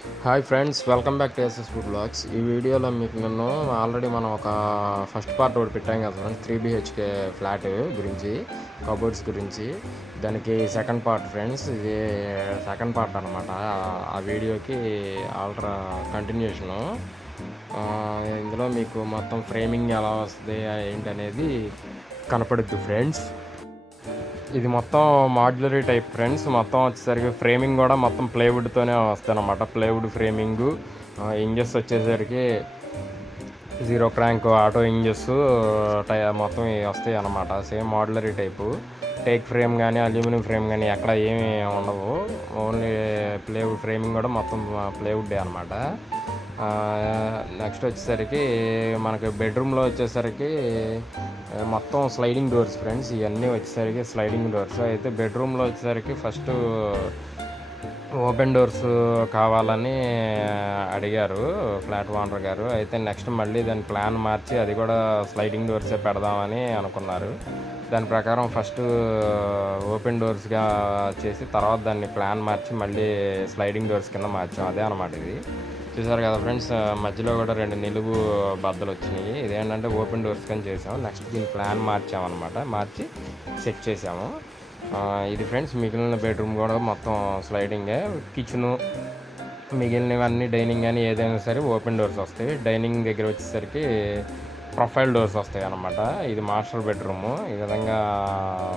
Hi friends, welcome back to SS food blogs. ఈ వీడియోలో మీకు ఆల్రెడీ మనం ఒక ఫస్ట్ పార్ట్ ఒకటి పెట్టాం కదా ఫ్రెండ్స్, 3 BHK ఫ్లాట్ గురించి, కబోర్డ్స్ గురించి. దానికి సెకండ్ పార్ట్ ఫ్రెండ్స్, ఇది సెకండ్ పార్ట్ అనమాట. ఆ వీడియోకి ఆల్ట్రా కంటిన్యూషను. ఇందులో మీకు మొత్తం ఫ్రేమింగ్ ఎలా వస్తుంది ఏంటి అనేది కనపడుద్ది ఫ్రెండ్స్. ఇది మొత్తం మాడ్యులరీ టైప్ ఫ్రెండ్స్. మొత్తం వచ్చేసరికి ఫ్రేమింగ్ కూడా మొత్తం ప్లేవుడ్తోనే వస్తాయి అన్నమాట. ప్లేవుడ్ ఫ్రేమింగు. ఇంజెస్ వచ్చేసరికి 0 క్రాంక్ ఆటో ఇంజెస్ మొత్తం వస్తాయి అన్నమాట. Same మాడ్యులరీ type. టేక్ ఫ్రేమ్ కానీ అల్యూమినియం ఫ్రేమ్ కానీ ఎక్కడ ఏమీ ఉండవు. ఓన్లీ ప్లేవుడ్ ఫ్రేమింగ్ కూడా మొత్తం ప్లేవుడ్డే అనమాట. నెక్స్ట్ వచ్చేసరికి మనకి బెడ్రూమ్లో వచ్చేసరికి మొత్తం స్లైడింగ్ డోర్స్ ఫ్రెండ్స్. ఇవన్నీ వచ్చేసరికి స్లైడింగ్ డోర్స్. అయితే బెడ్రూమ్లో వచ్చేసరికి ఫస్ట్ ఓపెన్ డోర్స్ కావాలని అడిగారు ఫ్లాట్ ఓనర్ గారు. అయితే నెక్స్ట్ మళ్ళీ దాని ప్లాన్ మార్చి అది కూడా స్లైడింగ్ డోర్సే పెడదామని అనుకున్నారు. దాని ప్రకారం ఫస్ట్ ఓపెన్ డోర్స్గా చేసి తర్వాత దాన్ని ప్లాన్ మార్చి మళ్ళీ స్లైడింగ్ డోర్స్ కింద మార్చాం. అదే అనమాట ఇది. చూసారు కదా ఫ్రెండ్స్, మధ్యలో కూడా 2 నిలువు బద్దలు వచ్చినాయి. ఇదేంటంటే ఓపెన్ డోర్స్ కానీ చేసాము. నెక్స్ట్ దీని ప్లాన్ మార్చామన్నమాట. మార్చి సెట్ చేసాము. ఇది ఫ్రెండ్స్, మిగిలిన బెడ్రూమ్ కూడా మొత్తం స్లైడింగే. కిచెను మిగిలినవన్నీ డైనింగ్ కానీ ఏదైనా సరే ఓపెన్ డోర్స్ వస్తాయి. డైనింగ్ దగ్గర వచ్చేసరికి ప్రొఫైల్ డోర్స్ వస్తాయి అన్నమాట. ఇది మాస్టర్ బెడ్రూము. ఈ విధంగా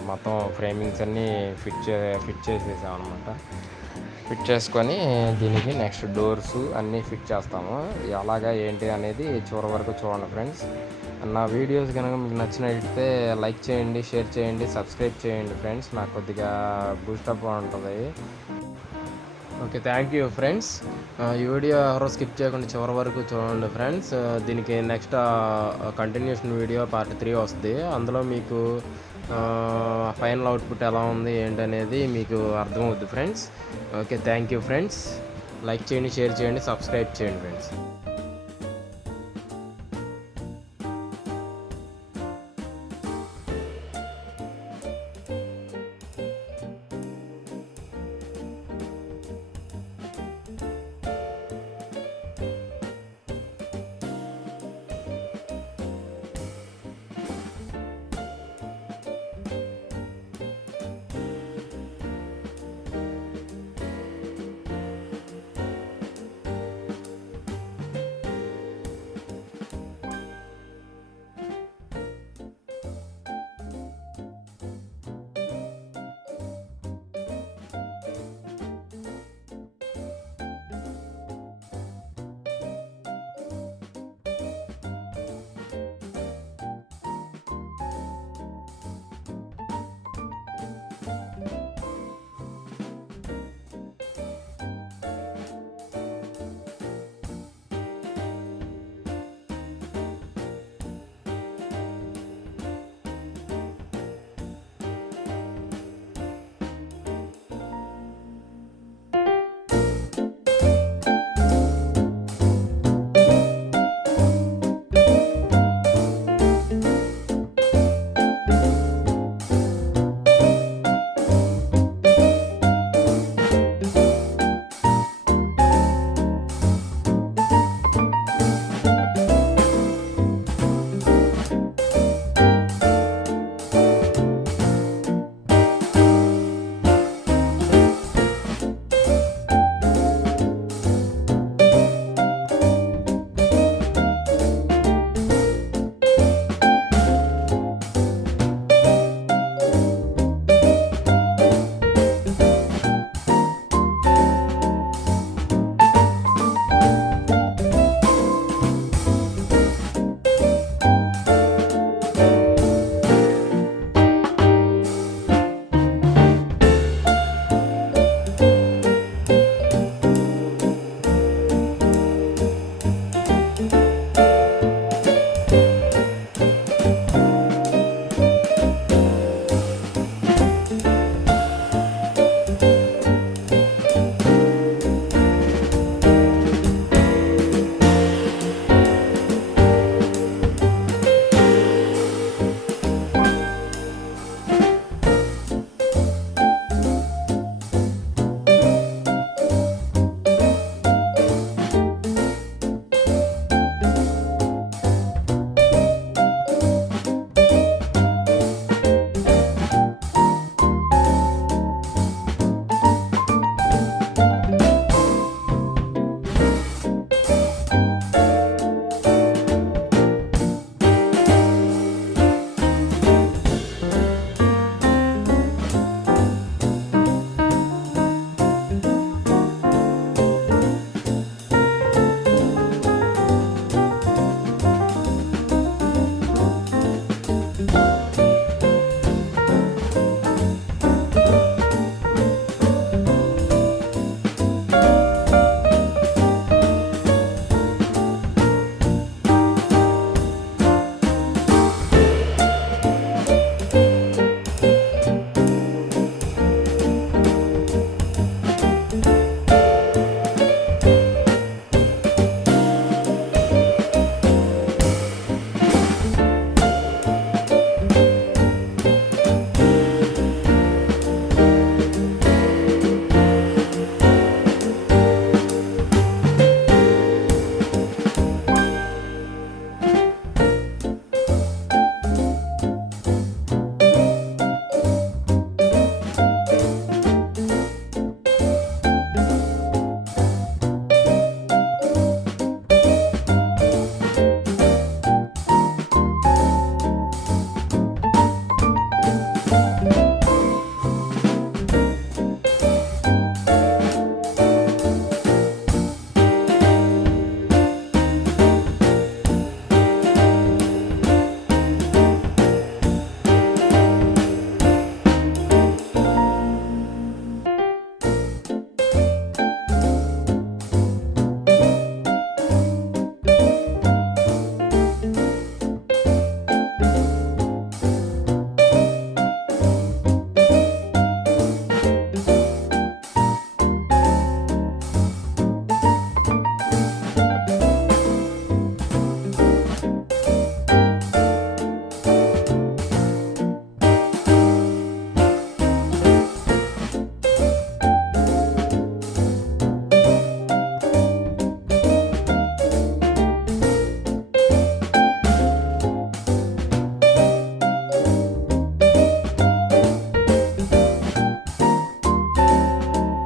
మొత్తం ఫ్రేమింగ్స్ అన్నీ ఫిట్ చేసేసాం అనమాట. ఫిట్ చేసుకొని దీనికి నెక్స్ట్ డోర్స్ అన్నీ ఫిట్ చేస్తాము. ఎలాగా ఏంటి అనేది చివరి వరకు చూడండి ఫ్రెండ్స్. నా వీడియోస్ కనుక మీకు నచ్చినట్లయితే లైక్ చేయండి, షేర్ చేయండి, సబ్స్క్రైబ్ చేయండి ఫ్రెండ్స్. నాకు కొద్దిగా బూస్టప్ ఉంటుంది. Okay, thank you friends. ఈ వీడియో ఎవరో స్కిప్ చేయకుండా చివరి వరకు చూడండి ఫ్రెండ్స్. దీనికి నెక్స్ట్ కంటిన్యూషన్ వీడియో పార్ట్ 3 వస్తుంది. అందులో మీకు ఫైనల్ అవుట్పుట్ ఎలా ఉంది ఏంటనేది మీకు అర్థమవుద్ది friends. Okay, thank you friends. Like చేయండి, షేర్ చేయండి, సబ్స్క్రైబ్ చేయండి ఫ్రెండ్స్.